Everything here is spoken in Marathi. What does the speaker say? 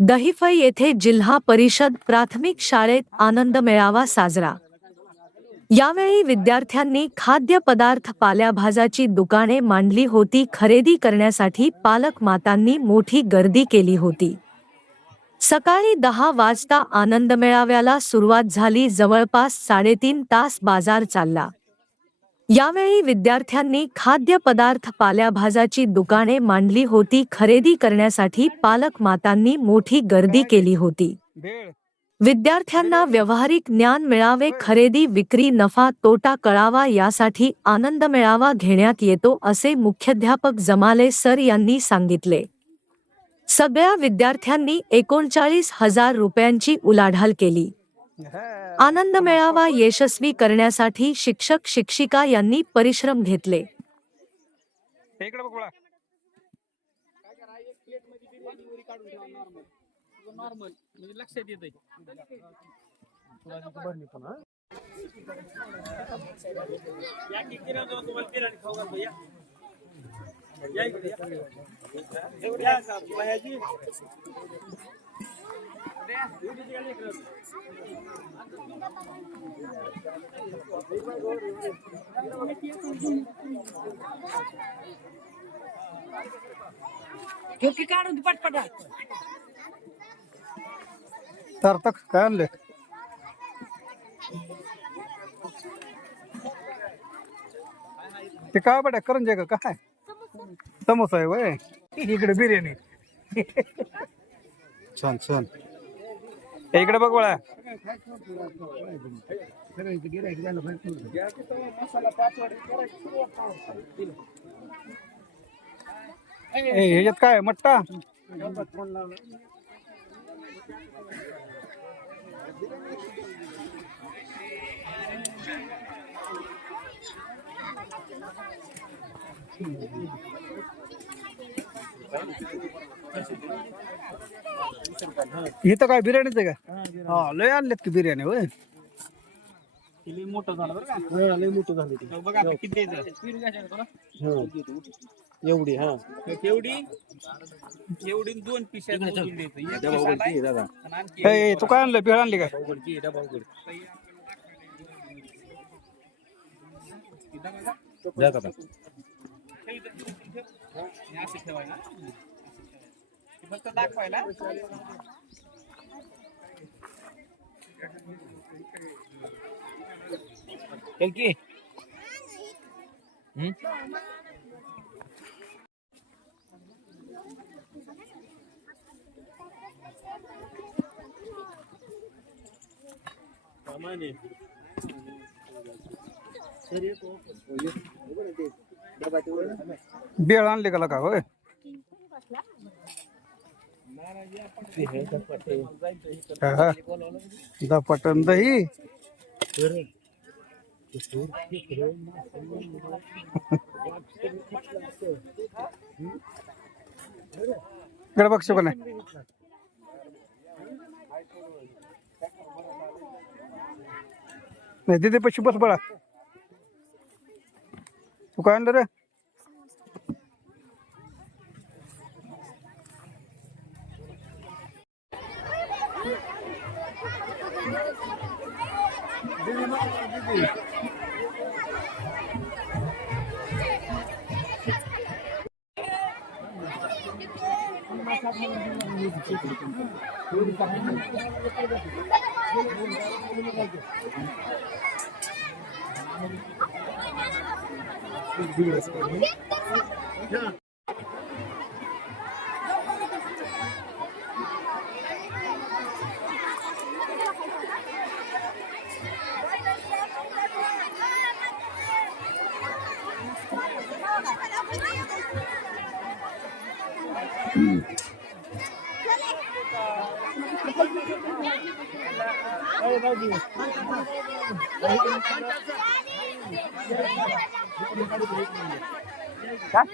दहिफई येथे जिल्हा परिषद प्राथमिक शाळेत आनंद मेळावा साजरा. यावेळी विद्यार्थ्यांनी खाद्यपदार्थ पाल्याभाजाची दुकाने मांडली होती खरेदी करण्यासाठी पालक मातांनी मोठी गर्दी केली होती. सकाळी दहा वाजता आनंद मेळाव्याला सुरुवात झाली जवळपास साडेतीन तास बाजार चालला. यावेळी विद्यार्थ्यांनी खाद्यपदार्थ पाल्याभाजाची दुकाने मांडली होती. खरेदी करण्यासाठी पालक मातांनी मोठी गर्दी केली होती. विद्यार्थ्यांना व्यावहारिक ज्ञान मिळावे खरेदी विक्री नफा तोटा कळावा यासाठी आनंद मेळावा घेण्यात येतो असे मुख्याध्यापक जमाले सर यांनी सांगितले. सगळ्या विद्यार्थ्यांनी एकोणचाळीस हजार रुपयांची उलाढाल केली. आनंद मेळावा यशस्वी करण्यासाठी शिक्षक शिक्षिका यांनी परिश्रम घेतले. ठोकी काढून दे पटपटा. सार्थक काय आणले ते काय बड्या करंजे का काय? समोसा आहे वय. इकडे बिर्याणी. छान छान. इकडे बघ बळा ए, ह्याच्यात काय आहे? मट्टा इथं काय बिर्याणीच आहे का? हा लय आणलेत की बिर्याणी होय. मोठं झालं बरं मोठं झालं बघा किती एवढी हा. एवढी? एवढी दोन तू काय आणलं बिळ आणली काय डबा असं ठेवायला हे फक्त दाखवायला चल की बेळ आणले का का होय? दपटन दही. इकडे बघशो का नाही नाही दिदी पशी बस बळा. কয়েন ধরে Thank you. figuras para mim. Yeah. Ayo, bagi. Ayo, bagi. Как?